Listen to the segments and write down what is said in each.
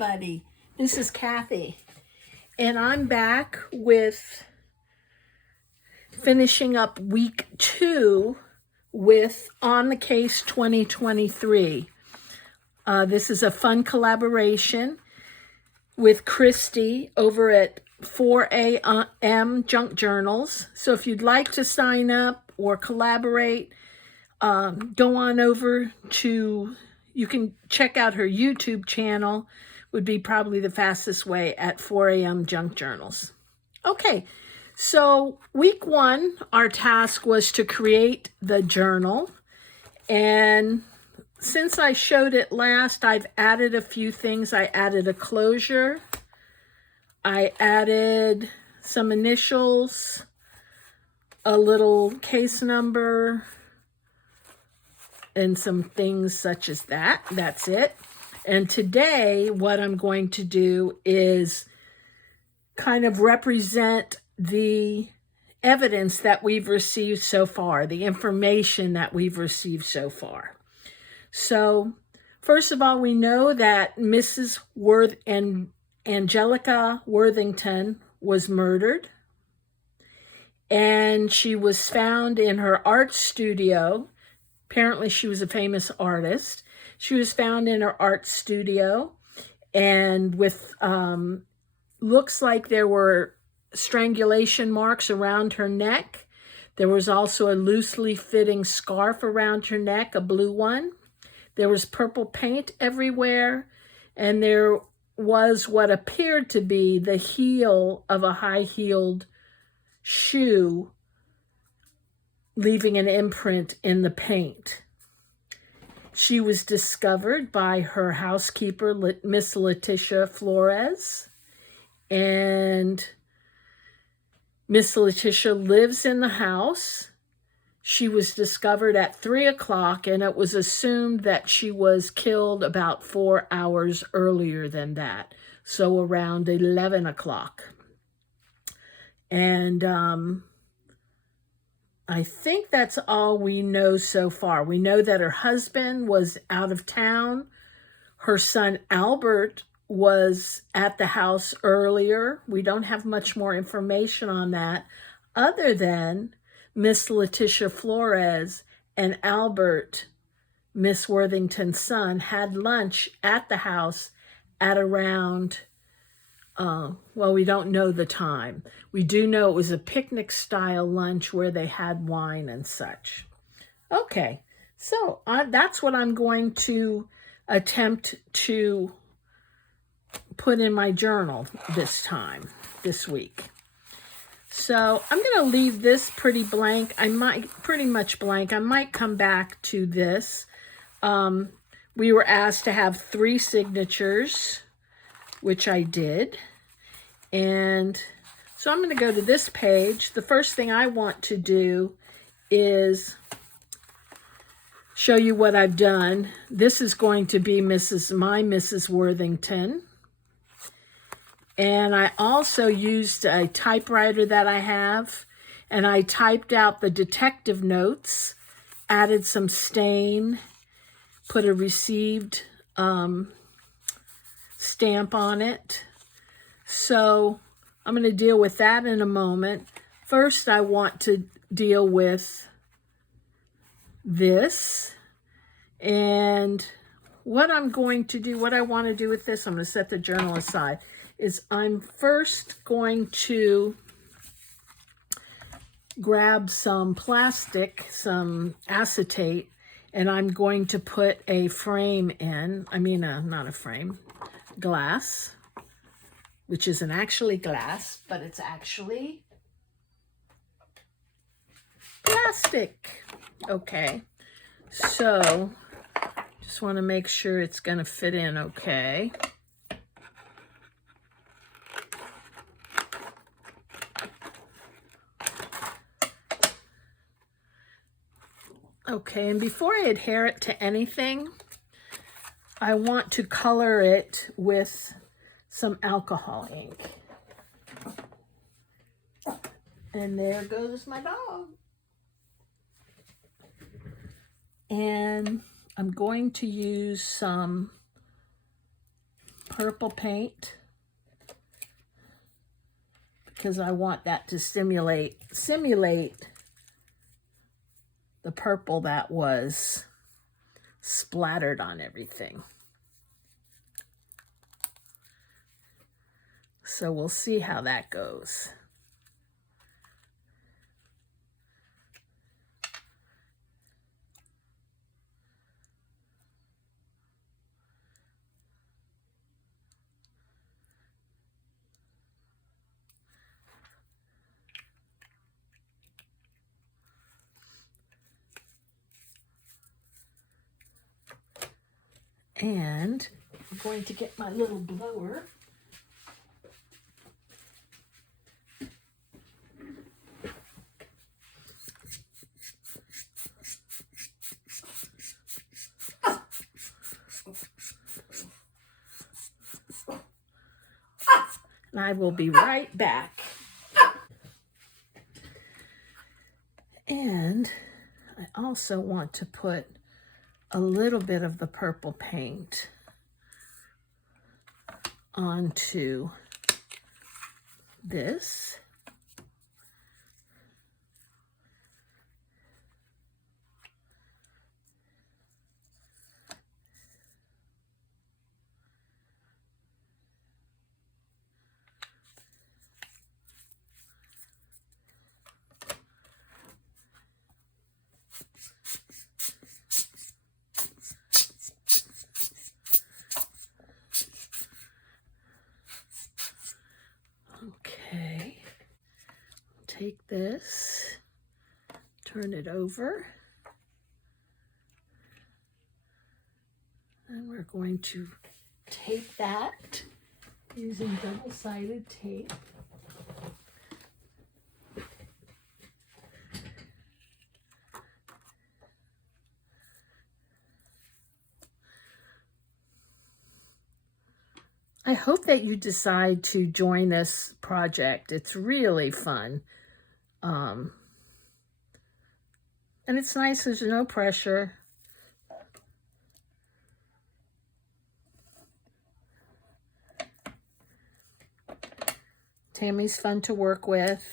everybody. This is Kathy, and I'm back with finishing up week 2 with On the Case 2023. This is a fun collaboration with Christy over at 4am Junk Journals. So if you'd like to sign up or collaborate, go on over to, you can check out her YouTube channel, would be probably the fastest way, at 4am Junk Journals. Okay, so week 1, our task was to create the journal. And since I showed it last, I've added a few things. I added a closure. I added some initials, a little case number, and some things such as that. That's it. And today, what I'm going to do is kind of represent the evidence that we've received so far, the information that we've received so far. So, first of all, we know that Mrs. Angelica Worthington was murdered, and she was found in her art studio. Apparently, she was a famous artist. She was found in her art studio, and with, looks like there were strangulation marks around her neck. There was also a loosely fitting scarf around her neck, a blue one. There was purple paint everywhere, and there was what appeared to be the heel of a high-heeled shoe, leaving an imprint in the paint. She was discovered by her housekeeper, Miss Letitia Flores, and Miss Letitia lives in the house. She was discovered at 3 o'clock, and it was assumed that she was killed about 4 hours earlier than that, so around 11 o'clock. And I think that's all we know so far. We know that her husband was out of town. Her son Albert was at the house earlier. We don't have much more information on that, other than Miss Letitia Flores and Albert, Miss Worthington's son, had lunch at the house at around, well, we don't know the time. We do know it was a picnic-style lunch where they had wine and such. Okay, so that's what I'm going to attempt to put in my journal this week. So I'm going to leave this pretty blank. Pretty much blank. I might come back to this. We were asked to have 3 signatures, which I did. And so I'm going to go to this page. The first thing I want to do is show you what I've done. This is going to be Mrs. Worthington. And I also used a typewriter that I have, and I typed out the detective notes, added some stain, put a received stamp on it. So I'm going to deal with that in a moment. First, I want to deal with this. And what I'm going to do, what I want to do with this, I'm going to set the journal aside, is I'm first going to grab some plastic, some acetate, and I'm going to put a frame in. Not a frame, glass, which isn't actually glass, but it's actually plastic. Okay, so just want to make sure it's going to fit in okay. Okay, and before I adhere it to anything, I want to color it with some alcohol ink. And there goes my dog. And I'm going to use some purple paint because I want that to simulate the purple that was splattered on everything. So we'll see how that goes. And I'm going to get my little blower. And I will be right back. And I also want to put a little bit of the purple paint onto this. Okay, take this, turn it over, and we're going to tape that using double-sided tape. I hope that you decide to join this project. It's really fun. And it's nice, there's no pressure. Tammy's fun to work with.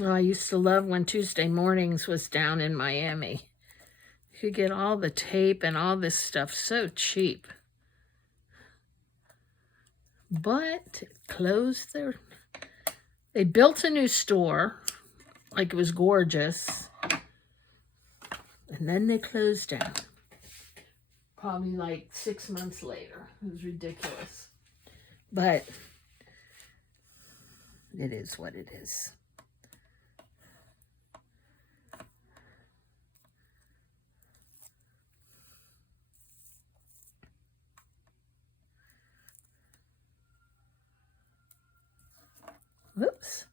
Well, I used to love when Tuesday mornings was down in Miami. You could get all the tape and all this stuff so cheap. But it closed their... They built a new store, like it was gorgeous. And then they closed down. Probably like 6 months later. It was ridiculous. But it is what it is. Whoops.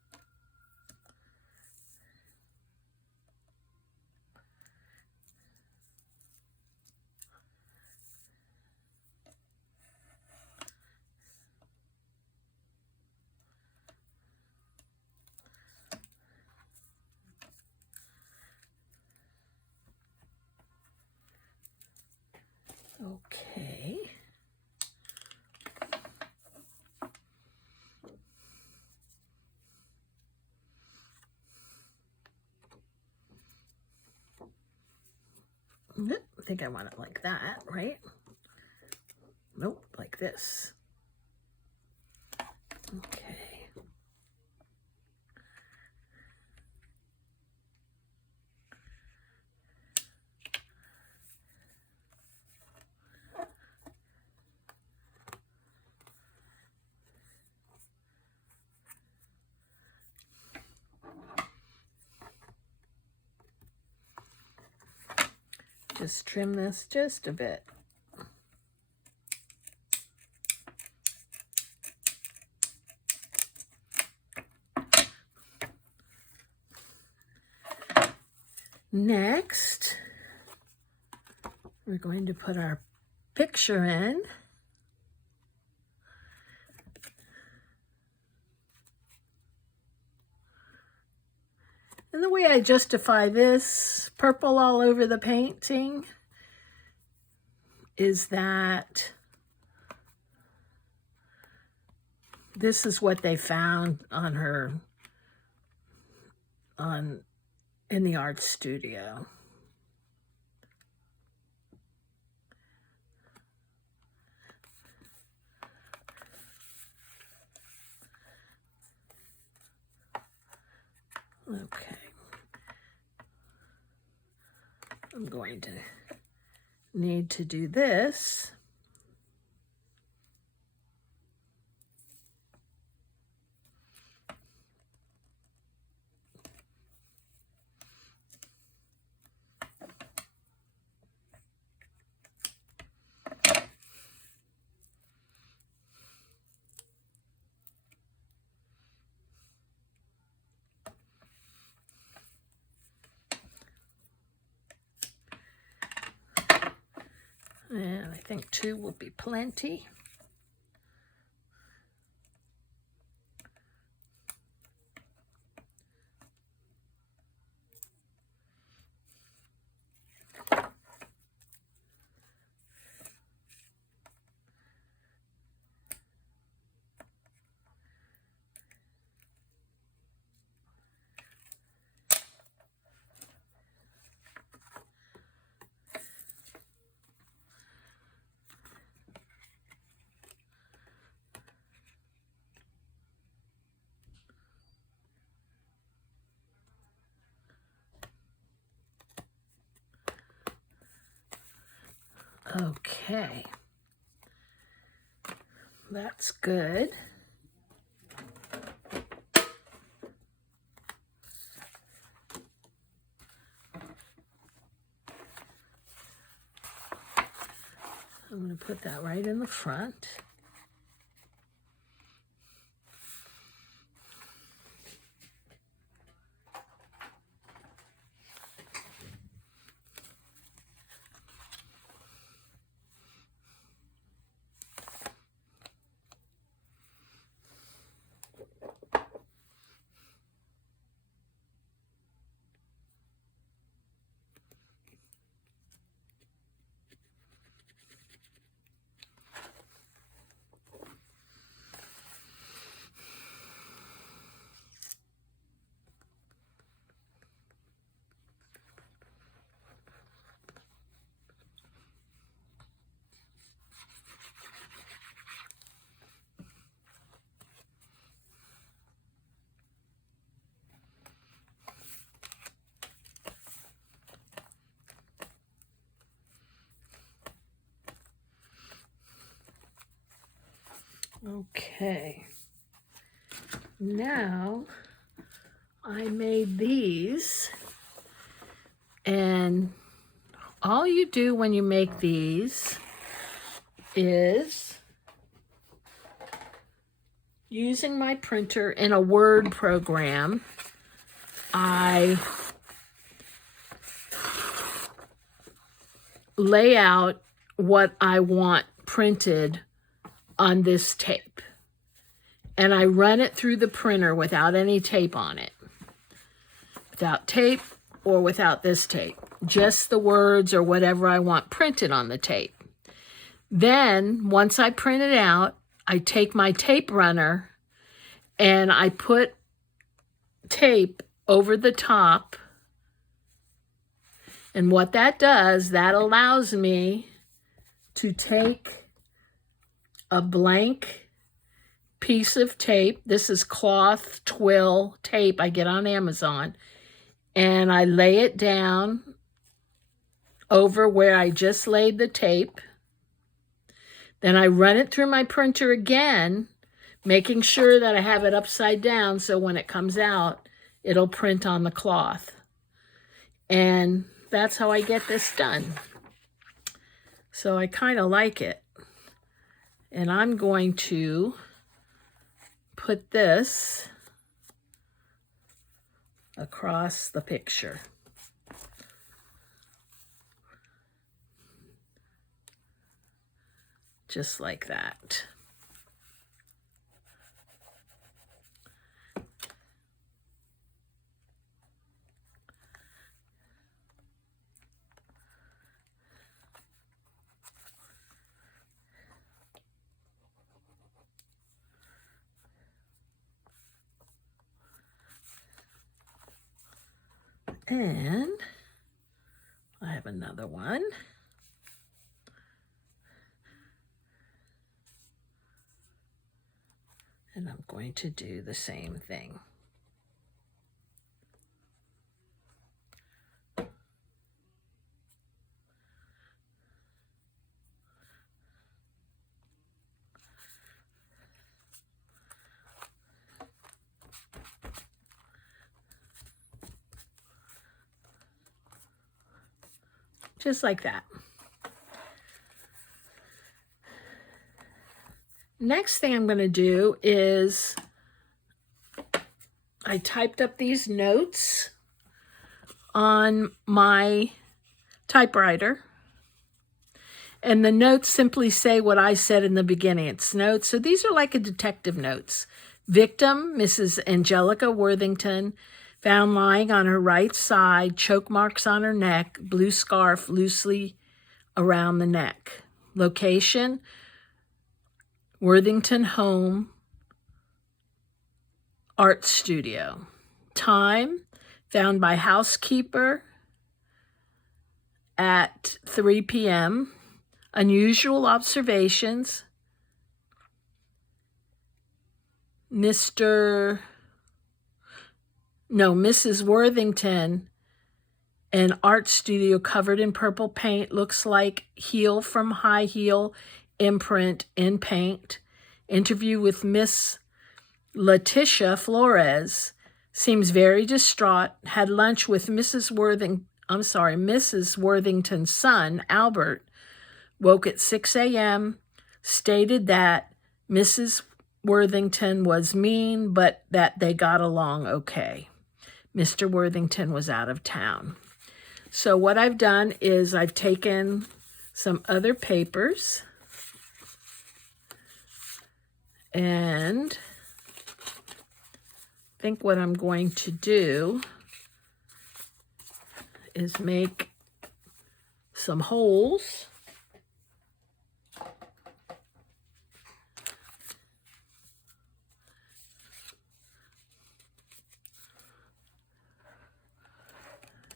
Okay. I think I want it like that, right? Nope, like this. Okay. Just trim this just a bit. Next, we're going to put our picture in. And the way I justify this purple all over the painting is that this is what they found on her in the art studio. Okay. I'm going to need to do this. And I think 2 will be plenty. Okay, that's good. I'm going to put that right in the front. Okay, now I made these, and all you do when you make these is using my printer in a Word program, I lay out what I want printed on this tape, and I run it through the printer without any tape on it, without tape or without this tape, just the words or whatever I want printed on the tape. Then once I print it out, I take my tape runner and I put tape over the top, and what that does, that allows me to take a blank piece of tape. This is cloth twill tape I get on Amazon, and I lay it down over where I just laid the tape. Then I run it through my printer again, making sure that I have it upside down so when it comes out, it'll print on the cloth. And that's how I get this done. So I kind of like it. And I'm going to put this across the picture. just like that. And I have another one. And I'm going to do the same thing. Just like that. Next thing I'm going to do is I typed up these notes on my typewriter. And the notes simply say what I said in the beginning. It's notes. So these are like a detective notes. Victim, Mrs. Angelica Worthington, found lying on her right side, choke marks on her neck, blue scarf loosely around the neck. Location, Worthington home, art studio. Time, found by housekeeper at 3 p.m. Unusual observations, Mrs. Worthington, an art studio covered in purple paint, looks like heel from high heel, imprint in paint. Interview with Miss Letitia Flores, seems very distraught, had lunch with Mrs. Worthington's son, Albert, woke at 6 a.m., stated that Mrs. Worthington was mean, but that they got along okay. Mr. Worthington was out of town. So what I've done is I've taken some other papers and I think what I'm going to do is make some holes.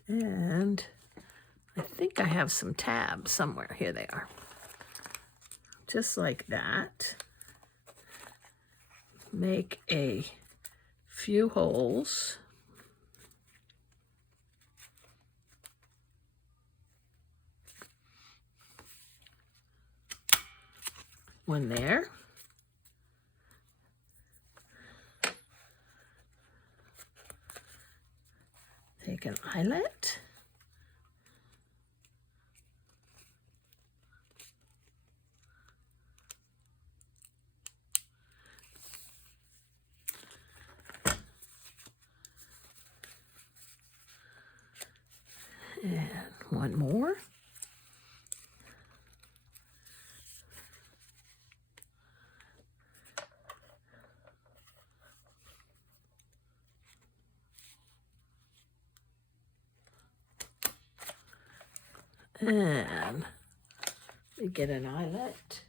And I think I have some tabs somewhere. Here they are. Just like that. Make a few holes. One there. Take an eyelet. And one more. And we get an eyelet.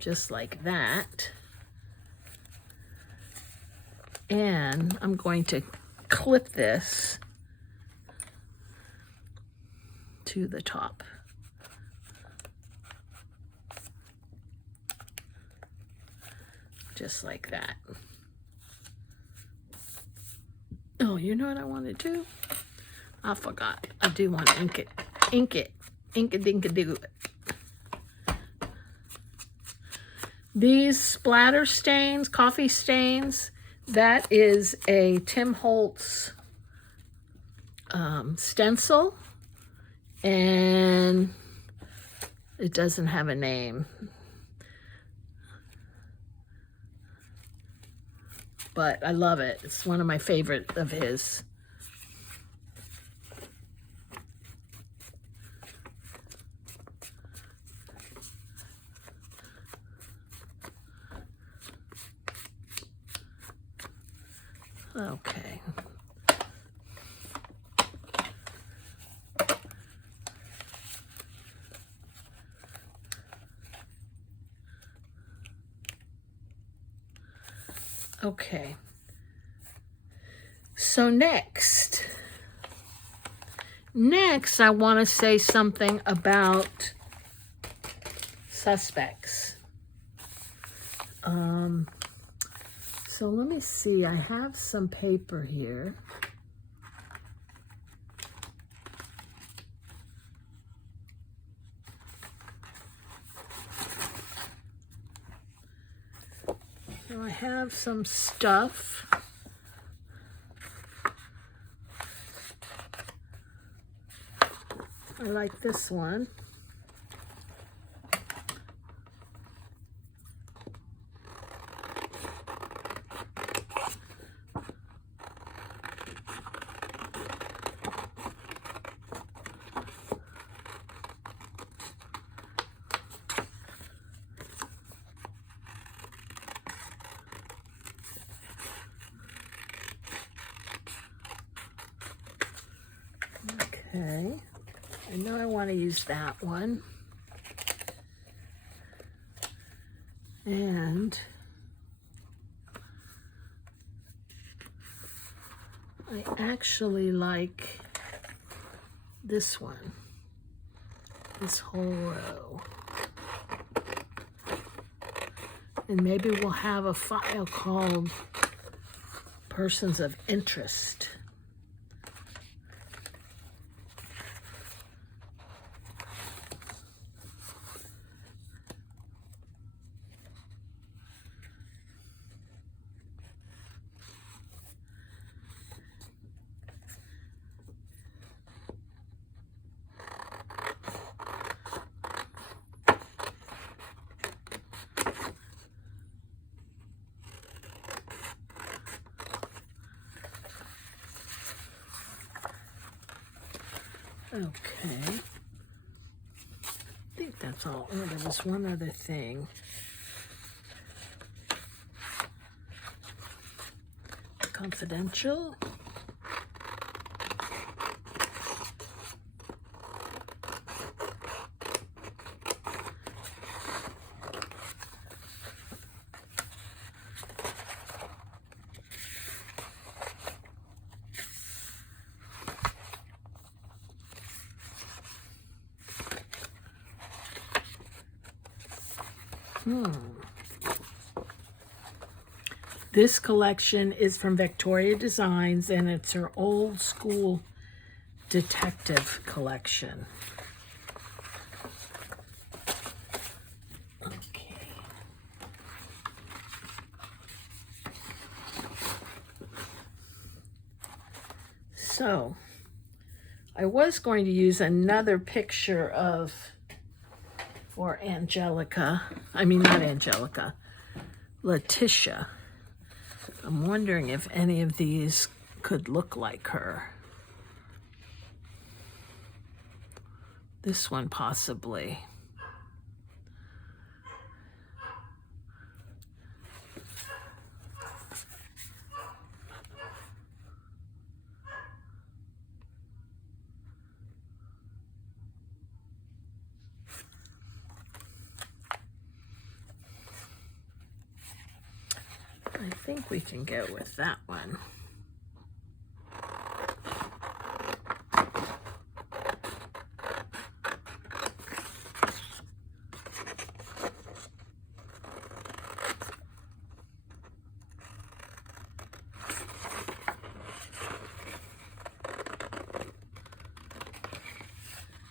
Just like that. And I'm going to clip this to the top. Just like that. Oh, you know what I want to do? I forgot. I do want to ink it. Ink it. Ink-a-dink-a-doo it. These splatter stains, coffee stains, that is a Tim Holtz stencil, and it doesn't have a name, but I love it. It's one of my favorite of his. Okay. Okay. So next I want to say something about suspects. So let me see, I have some paper here. So I have some stuff. I like this one. Okay, I know I want to use that one. And I actually like this one, this whole row. And maybe we'll have a file called Persons of Interest. Okay, I think that's all. Oh, there was one other thing. Confidential. This collection is from Victoria Designs, and it's her old school detective collection. Okay. So, I was going to use another picture of, or Angelica, I mean not Angelica, Letitia. I'm wondering if any of these could look like her. This one possibly. I think we can go with that one.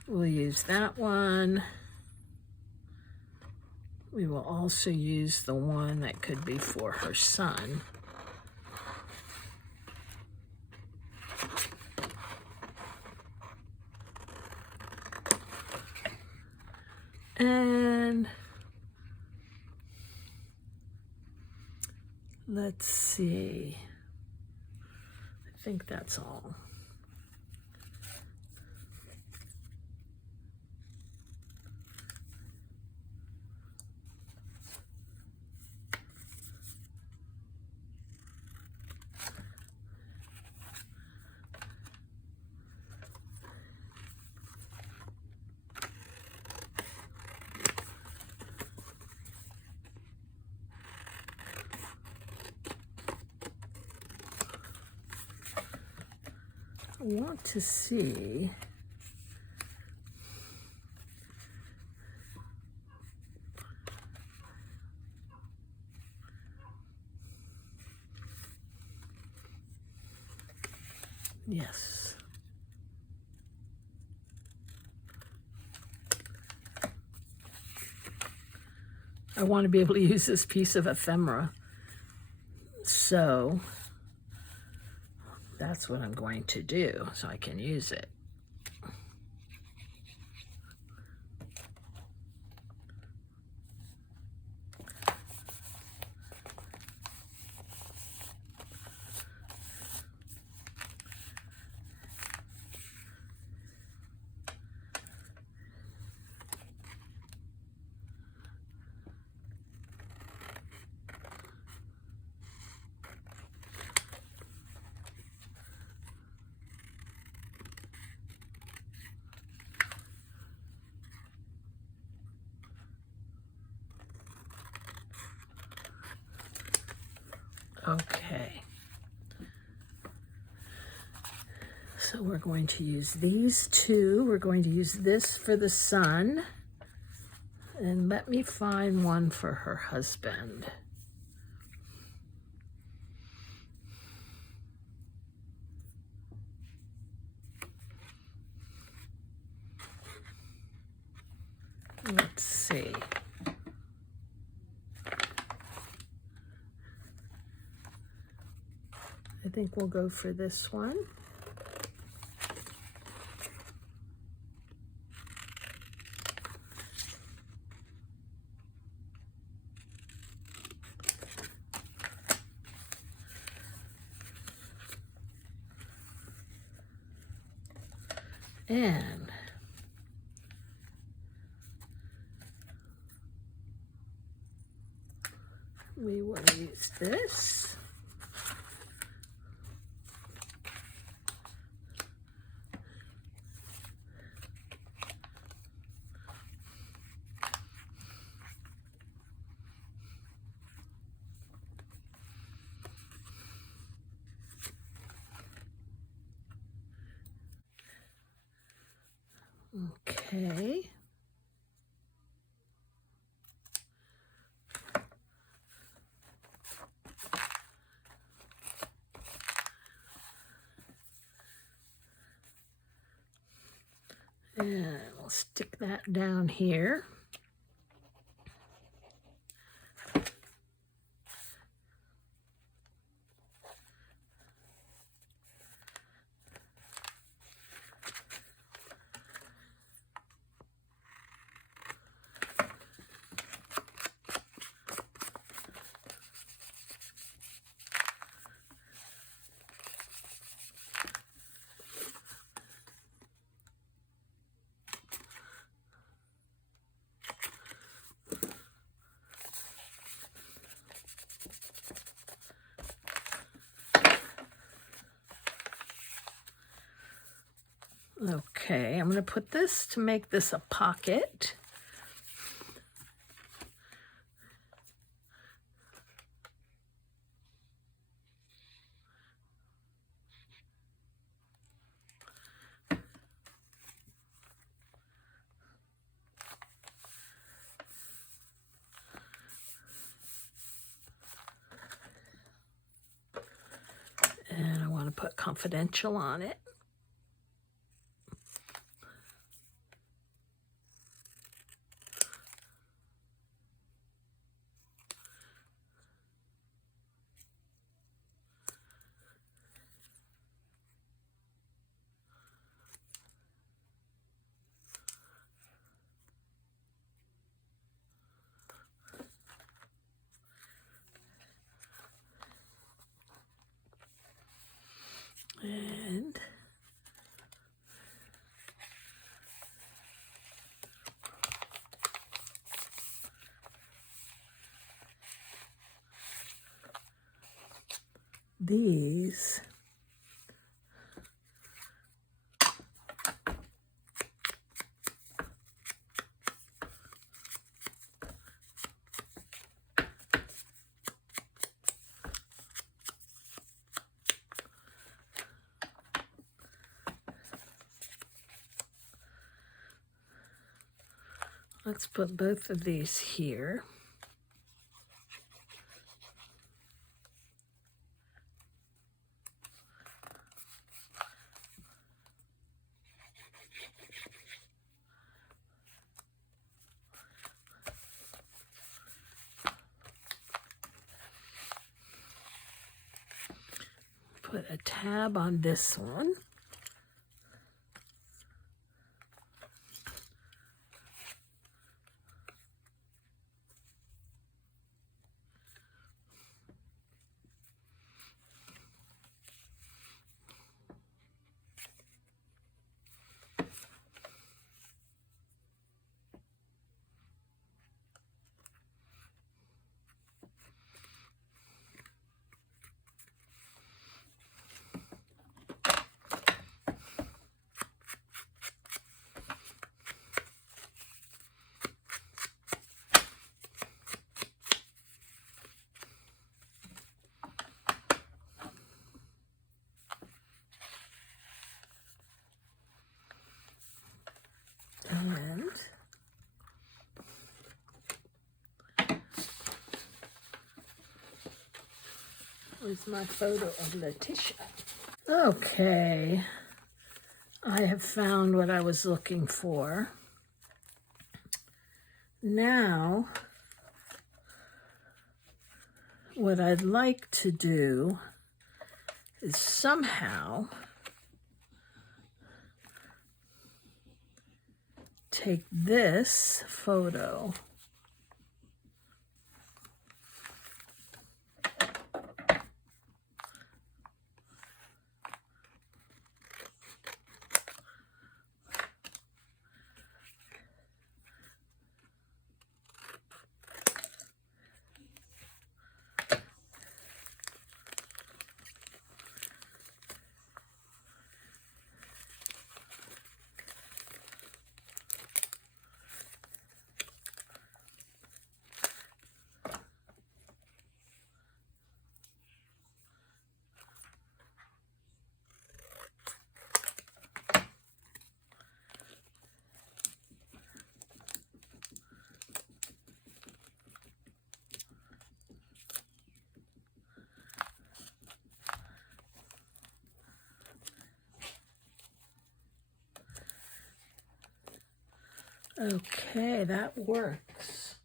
We'll use that one. We will also use the one that could be for her son. And let's see. I think that's all. I want to see yes. I want to be able to use this piece of ephemera. So that's what I'm going to do so I can use it. Okay, so we're going to use these two. We're going to use this for the son. And let me find one for her husband. Let's see. I think we'll go for this one. And we will use this. Okay. And we'll stick that down here. Okay, I'm going to put this to make this a pocket. And I want to put confidential on it. these. Let's put both of these here. Put a tab on this one. And where's my photo of Letitia? Okay, I have found what I was looking for. Now, what I'd like to do is somehow take this photo Okay, that works.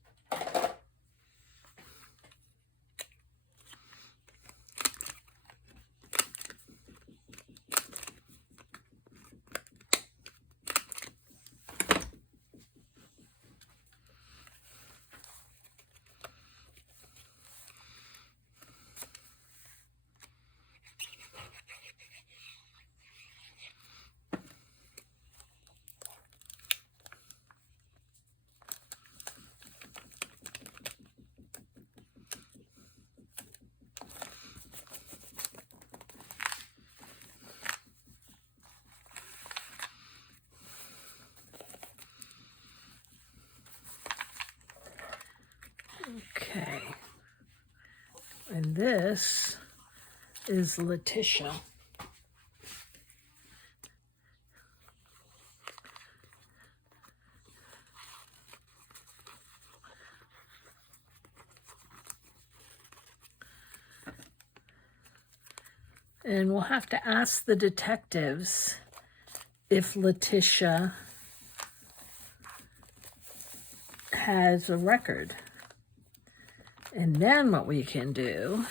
Okay, and this is Letitia. And we'll have to ask the detectives if Letitia has a record. And then what we can do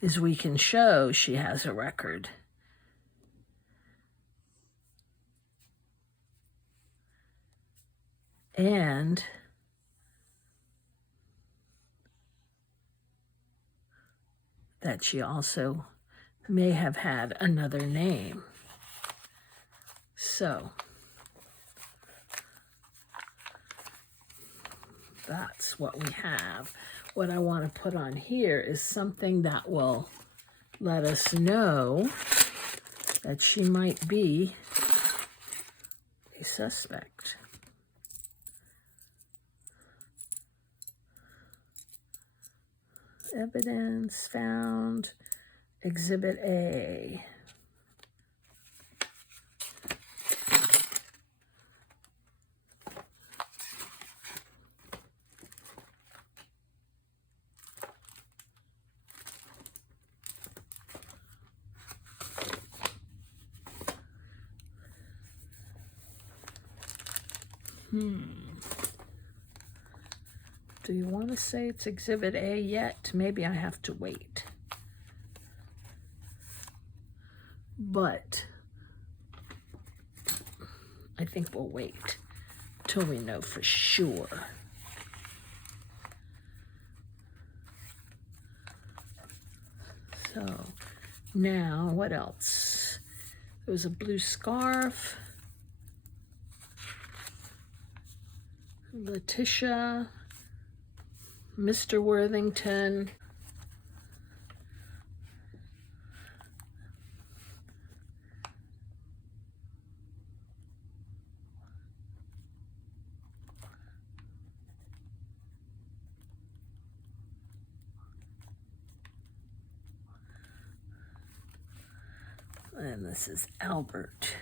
is we can show she has a record. And that she also may have had another name. So that's what we have. What I want to put on here is something that will let us know that she might be a suspect. Evidence found, Exhibit A. Do you want to say it's Exhibit A yet? Maybe I have to wait. But I think we'll wait till we know for sure. So now, what else? There was a blue scarf. Letitia, Mr. Worthington. And this is Albert.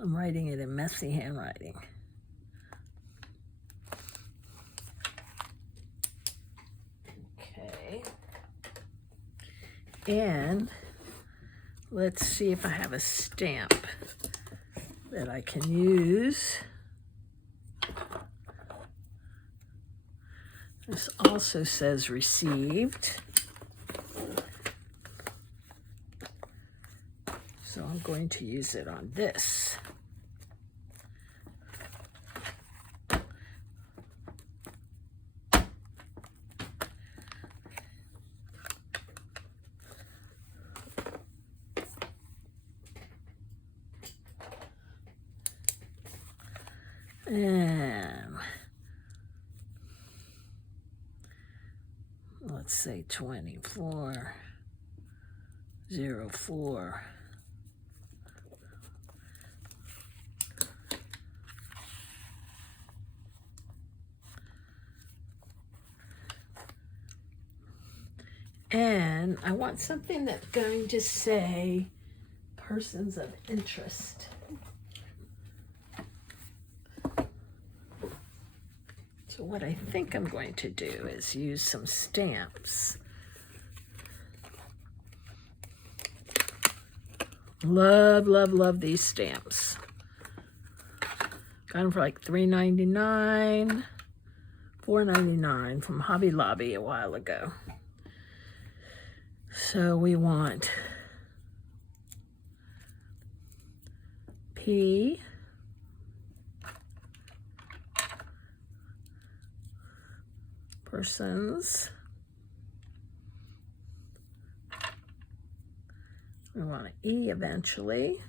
I'm writing it in messy handwriting. Okay. And let's see if I have a stamp that I can use. This also says received. So I'm going to use it on this. And let's say 2404. And I want something that's going to say persons of interest. So what I think I'm going to do is use some stamps. Love, love, love these stamps. Got them for like $3.99, $4.99 from Hobby Lobby a while ago. So we want P, persons. We want an E eventually.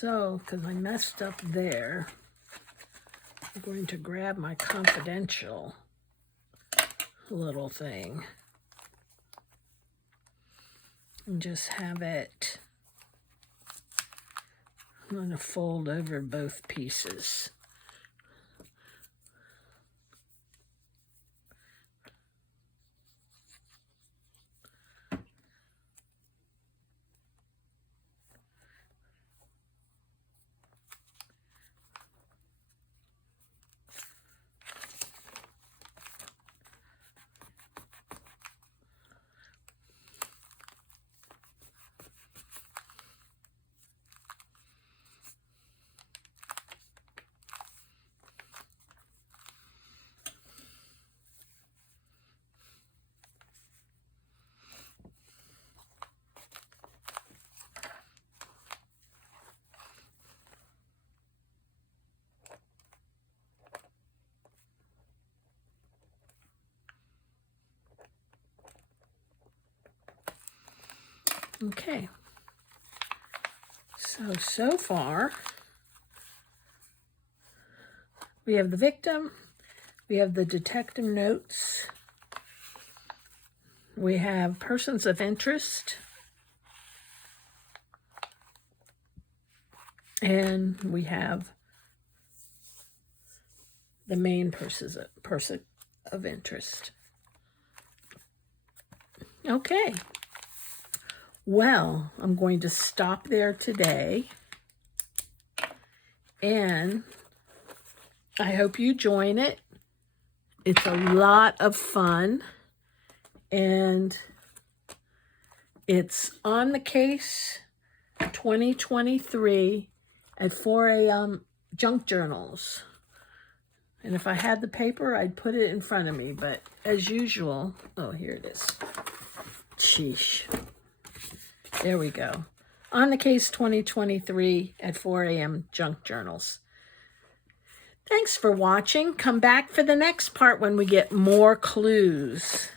So, because I messed up there, I'm going to grab my confidential little thing and just have it. I'm going to fold over both pieces. Okay, so far, we have the victim, we have the detective notes, we have persons of interest, and we have the main person of interest. Okay. Well, I'm going to stop there today, and I hope you join it. It's a lot of fun, and it's On the Case 2023 at 4 a.m. junk journals. And if I had the paper, I'd put it in front of me, but as usual, oh, here it is. Sheesh. There we go. On the Case 2023 at 4 a.m. junk journals. Thanks for watching. Come back for the next part when we get more clues.